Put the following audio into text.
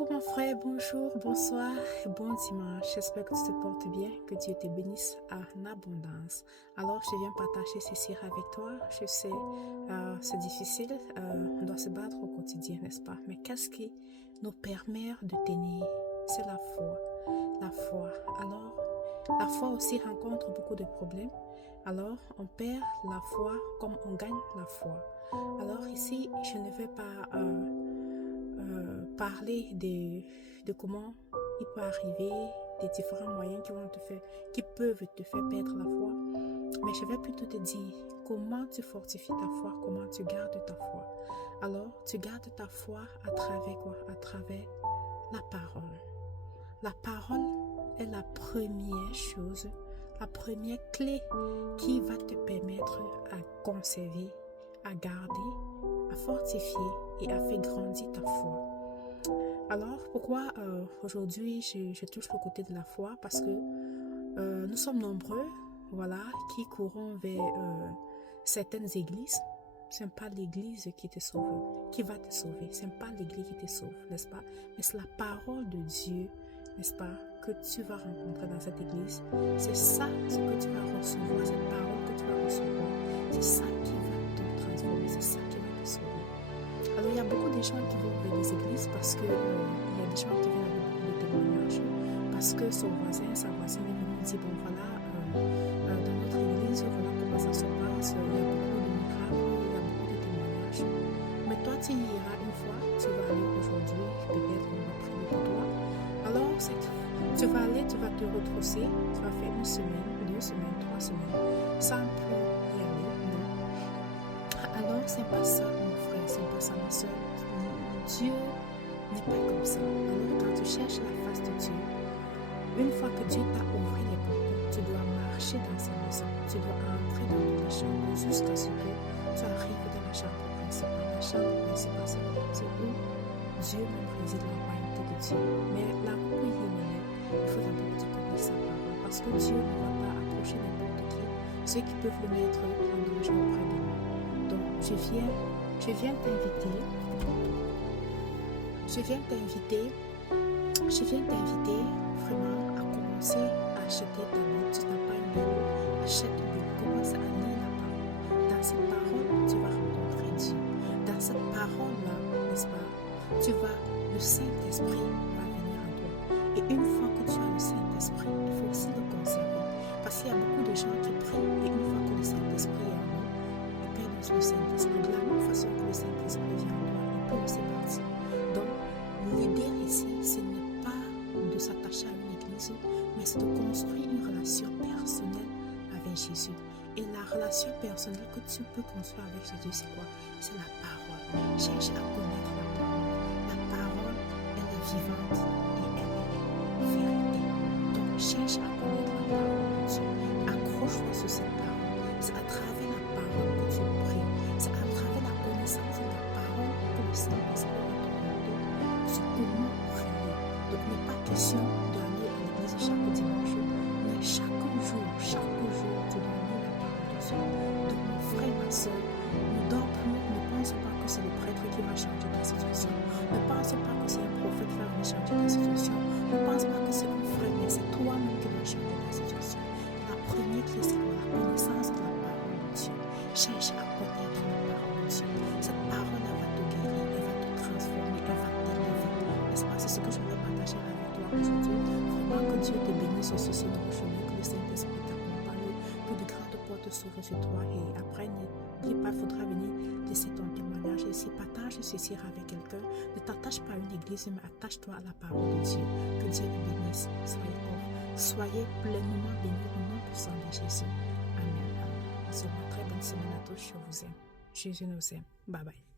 Coucou mon frère, bonjour, bonsoir, bon dimanche. J'espère que tu te portes bien, que Dieu te bénisse en abondance. Alors, je viens partager ceci avec toi. Je sais, c'est difficile, on doit se battre au quotidien, n'est-ce pas? Mais qu'est-ce qui nous permet de tenir? C'est la foi. La foi. Alors, la foi aussi rencontre beaucoup de problèmes. Alors, on perd la foi comme on gagne la foi. Alors ici, je ne vais pas parler de comment il peut arriver, des différents moyens qui peuvent te faire perdre la foi. Mais je vais plutôt te dire comment tu fortifies ta foi, comment tu gardes ta foi. Alors, tu gardes ta foi à travers quoi? À travers la parole. La parole est la première chose, la première clé qui va te permettre à conserver, à garder, à fortifier et à faire grandir ta foi. Alors, pourquoi aujourd'hui je touche le côté de la foi? Parce que nous sommes nombreux, voilà, qui courons vers certaines églises. Ce n'est pas l'église qui te sauve, qui va te sauver. Ce n'est pas l'église qui te sauve, n'est-ce pas? Mais c'est la parole de Dieu, n'est-ce pas, que tu vas rencontrer dans cette église. C'est ça ce que tu vas recevoir, cette parole que tu vas recevoir. C'est ça qui va te transformer, c'est ça qui va te sauver. Alors, il y a beaucoup de gens qui vont vers les églises parce que il y a des gens qui viennent avec beaucoup de témoignages. Parce que son voisin, sa voisine est venue dire, bon voilà, dans notre église, voilà comment ça se passe, il y a beaucoup de miracles, il y a beaucoup de témoignages. Mais toi, tu y iras une fois, tu vas aller aujourd'hui, peut-être on va prier pour toi. Alors, tu vas aller, tu vas te retrousser, tu vas faire 1 semaine, 2 semaines, 3 semaines, sans plus y aller, non. Alors, c'est pas ça, mon frère, c'est pas ça, ma soeur. Dieu n'est pas comme ça. Alors, quand tu cherches la face de Dieu, une fois que Dieu t'a ouvert les portes, tu dois marcher dans sa maison, tu dois entrer dans toutes les chambres jusqu'à ce que tu arrives dans la chambre principale. La chambre principale, c'est où Dieu même réside, la royauté de Dieu. Mais là où il est mené, il faut d'abord que tu connaisses sa parole, parce que Dieu ne va pas approcher n'importe qui, ceux qui peuvent le mettre en danger auprès de lui. Donc, je viens t'inviter vraiment à commencer à acheter ta Bible. Tu n'as pas une Bible, achète une Bible, commence à lire la parole. Dans cette parole, tu vas rencontrer Dieu. Dans cette parole-là, n'est-ce pas, le Saint-Esprit va venir en toi. Et une fois que tu as le Saint-Esprit, il faut aussi le conserver. Parce qu'il y a beaucoup de gens qui prient et une fois que le Saint-Esprit est en eux, ils perdent le Saint-Esprit. De la même façon que le Saint-Esprit vient en toi, il peut aussi partir. Donc, l'idée ici, ce n'est pas de s'attacher à une église, mais c'est de construire une relation personnelle avec Jésus. Et la relation personnelle que tu peux construire avec Jésus, c'est quoi? C'est la parole. Cherche à connaître la parole. La parole, elle est vivante et elle est vérité. Donc, cherche à connaître la parole de Dieu. Accroche-toi sur cette parole. C'est à travers la parole que tu pries. C'est à travers la connaissance de la parole que le Saint-Esprit va te demander sur comment prier. Donc, il n'est pas question d'aller à l'église chaque dimanche, mais chaque jour, tu dois lire la parole de Dieu. Donc, mon frère, ma soeur, ne dors plus, ne pense pas que c'est le prêtre qui va changer ta situation. Ne pense pas que c'est un prophète qui va venir changer ta situation. Ne pense pas que c'est un frère, mais c'est toi-même qui va changer ta situation. La première clé, c'est la connaissance de la parole de Dieu. Cherche à connaître la parole de Dieu. Cette parole, elle va te guérir, elle va te transformer, elle va t'élever. N'est-ce pas? C'est ce que je voulais partager avec toi aujourd'hui. Vraiment que Dieu te bénisse sur ce dans le chemin, que le Saint-Esprit t'accompagne, que de grandes portes s'ouvrent sur toi. Et après, n'oublie pas, il faudra venir laisser ton témoignage. Et si partage ceci avec quelqu'un, ne t'attache pas à une église, mais attache-toi à la parole de Dieu. Que Dieu te bénisse. Soyez pleinement bénis au nom puissant de Jésus. Amen. On se voit. Très bonne semaine à tous. Je vous aime. Jésus nous aime. Bye bye.